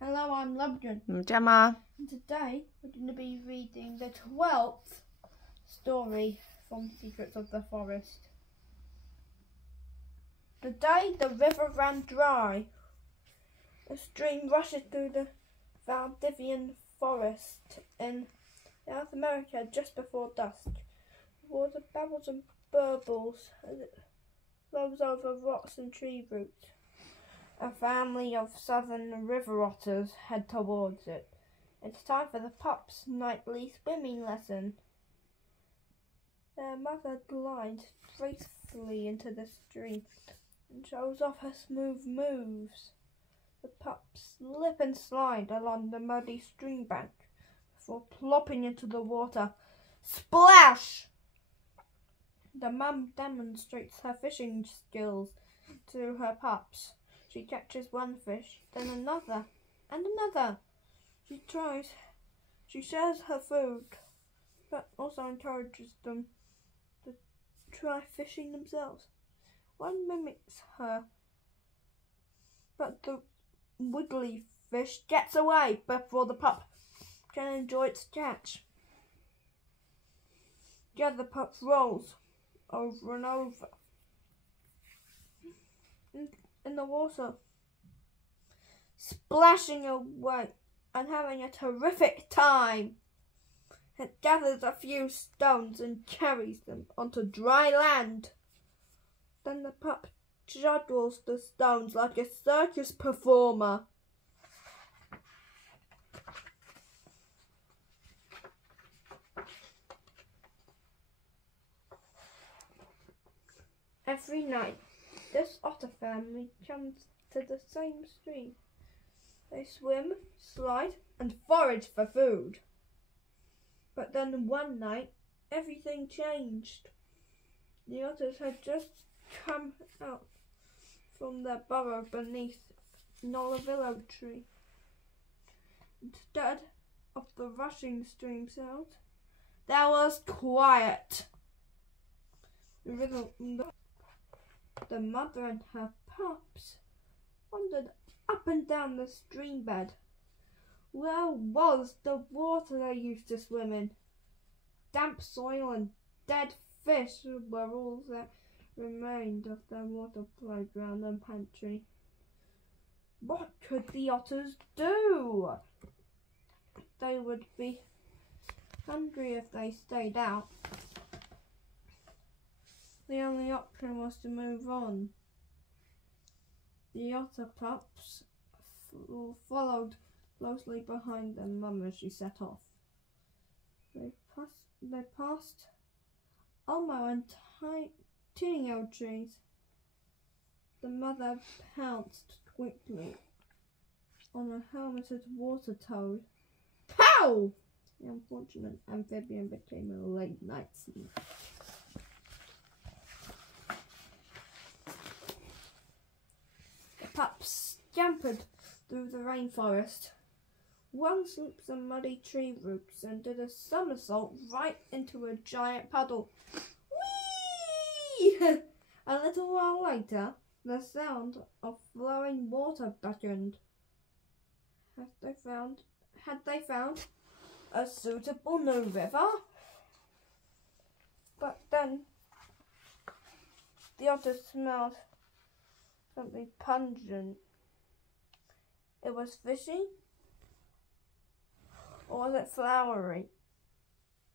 Hello, I'm Lubden. Gemma. And today we're going to be reading the 12th story from Secrets of the Forest. The day the river ran dry, a stream rushes through the Valdivian forest in South America just before dusk. The water babbles and burbles as it flows over rocks and tree roots. A family of southern river otters head towards it. It's time for the pups' nightly swimming lesson. Their mother glides gracefully into the stream and shows off her smooth moves. The pups slip and slide along the muddy stream bank before plopping into the water. Splash! The mum demonstrates her fishing skills to her pups. She catches one fish, then another, and another. She shares her food, but also encourages them to try fishing themselves. One mimics her, but the wiggly fish gets away before the pup can enjoy its catch. The other pup rolls over and over in the water, splashing away and having a terrific time. It gathers a few stones and carries them onto dry land. Then the pup juggles the stones like a circus performer. Every night, this otter family comes to the same stream. They swim, slide, and forage for food. But then one night, everything changed. The otters had just come out from their burrow beneath an willow tree. Instead of the rushing stream sound, there was quiet. The mother and her pups wandered up and down the stream bed. Where was the water they used to swim in? Damp soil and dead fish were all that remained of their water playground and pantry. What could the otters do? They would be hungry if they stayed out. The only option was to move on. The otter pups followed closely behind their mum as she set off. They passed Elmo and tuning old trees. The mother pounced quickly on a helmeted water toad. Pow! The unfortunate amphibian became a late night sleep. Pups scampered through the rainforest. One slipped some muddy tree roots and did a somersault right into a giant puddle. Whee! A little while later, the sound of flowing water beckoned. Had they found a suitable new river? But then the otter smelled something pungent. It was fishy, or was it flowery?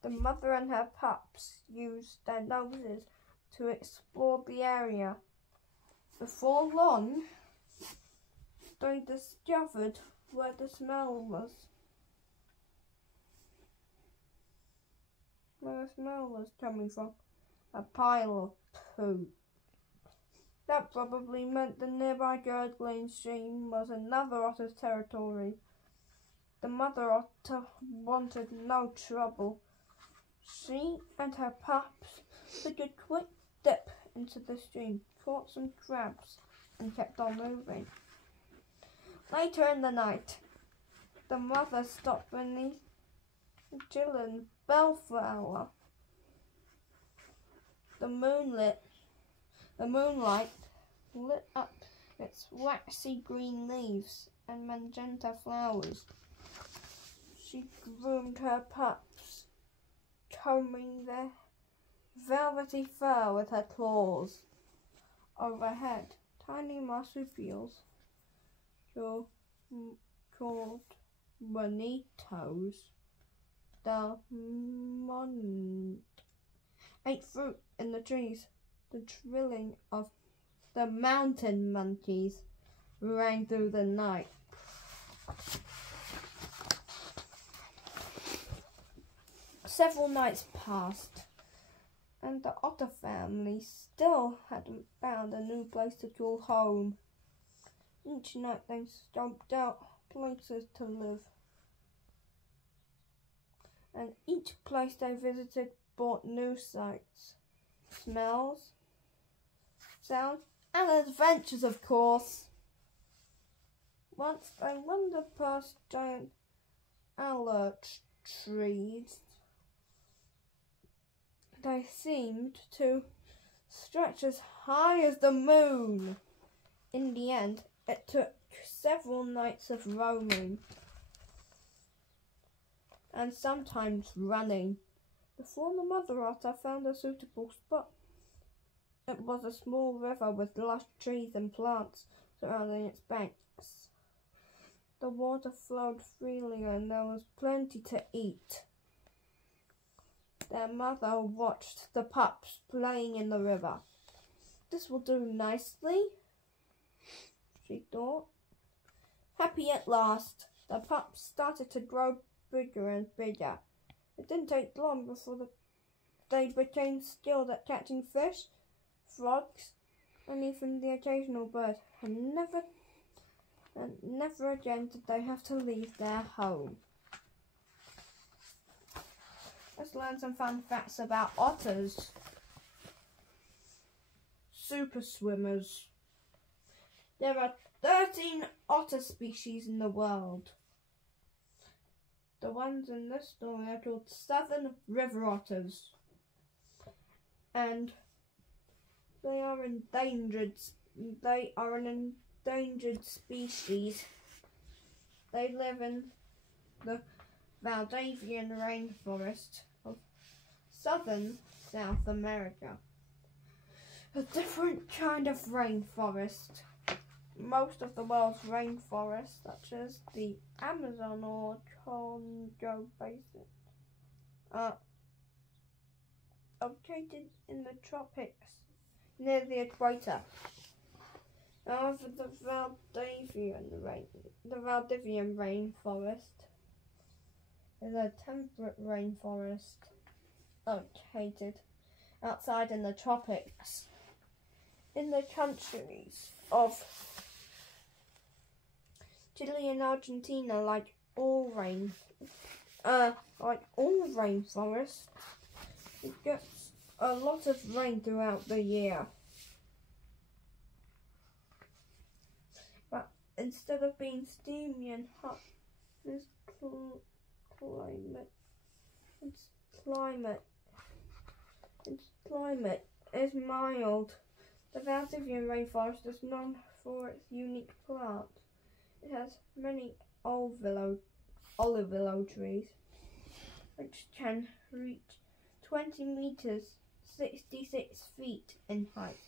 The mother and her pups used their noses to explore the area. Before long, they discovered where the smell was. Where the smell was coming from? A pile of poo. That probably meant the nearby gurgling stream was another otter's territory. The mother otter wanted no trouble. She and her pups took a quick dip into the stream, caught some crabs, and kept on moving. Later in the night, the mother stopped beneath a Chilean bellflower. The moonlight lit up its waxy green leaves and magenta flowers. She groomed her pups, combing their velvety fur with her claws. Overhead, tiny marsupials, called bonitos del monte, ate fruit in the trees. The trilling of the mountain monkeys rang through the night. Several nights passed, and the Otter family still hadn't found a new place to call home. Each night they scoped out places to live, and each place they visited brought new sights, smells, sounds, and adventures, of course. Once they wandered past giant alert trees. They seemed to stretch as high as the moon. In the end, it took several nights of roaming and sometimes running before the mother otter found a suitable spot. It was a small river with lush trees and plants surrounding its banks. The water flowed freely and there was plenty to eat. Their mother watched the pups playing in the river. This will do nicely, she thought. Happy at last, the pups started to grow bigger and bigger. It didn't take long before they became skilled at catching fish, frogs, and even the occasional bird. And never again did they have to leave their home. Let's learn some fun facts about otters. Super swimmers. There are 13 otter species in the world. The ones in this story are called southern river otters, and they are endangered. They are an endangered species. They live in the Valdivian rainforest of southern South America. A different kind of rainforest. Most of the world's rainforests, such as the Amazon or Congo Basin, are located in the tropics near the equator. However, the Valdivian rainforest is a temperate rainforest located outside in the tropics. In the countries of Chile and Argentina, like all rainforests, it gets a lot of rain throughout the year. But instead of being steamy and hot, this climate is mild. The Valdivian rainforest is known for its unique plant. It has many olive willow trees, which can reach 20 meters, 66 feet in height.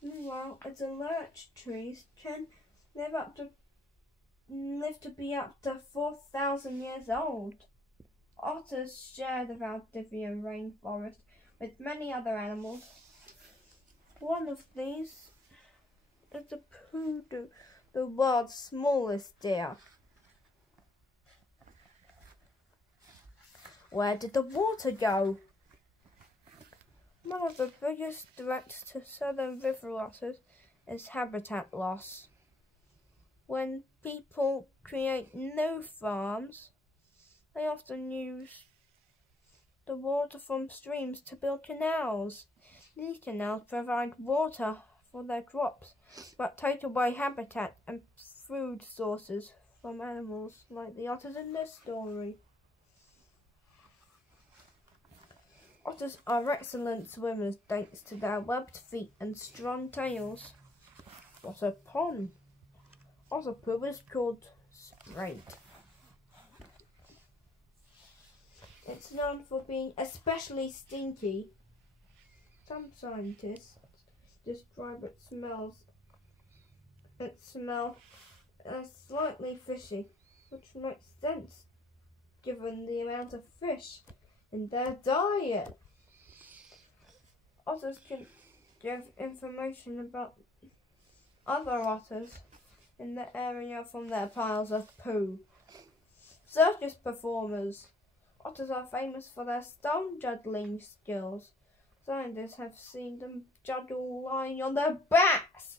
Meanwhile, its larch trees can live to be up to 4,000 years old. Otters share the Valdivian rainforest with many other animals. One of these is the poodle, the world's smallest deer. Where did the water go? One of the biggest threats to southern river otters is habitat loss. When people create new farms, they often use the water from streams to build canals. These canals provide water for their crops, but take away habitat and food sources from animals like the otters in this story. Otters are excellent swimmers thanks to their webbed feet and strong tails. What a pun! Otter poo is called straight. It's known for being especially stinky. Some scientists describe its smell as slightly fishy, which makes sense given the amount of fish in their diet. Otters can give information about other otters in the area from their piles of poo. Circus performers. Otters are famous for their stone juggling skills. Scientists have seen them juggle lying on their backs.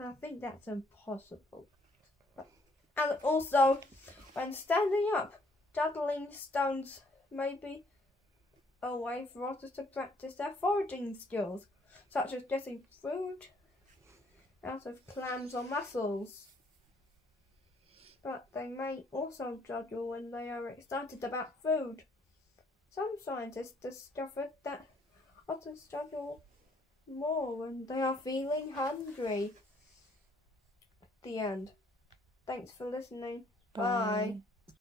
I think that's impossible. And also, when standing up, juggling stones may be a way for otters to practice their foraging skills, such as getting food out of clams or mussels. But they may also juggle when they are excited about food. Some scientists discovered that otters juggle more when they are feeling hungry. The end. Thanks for listening. Bye.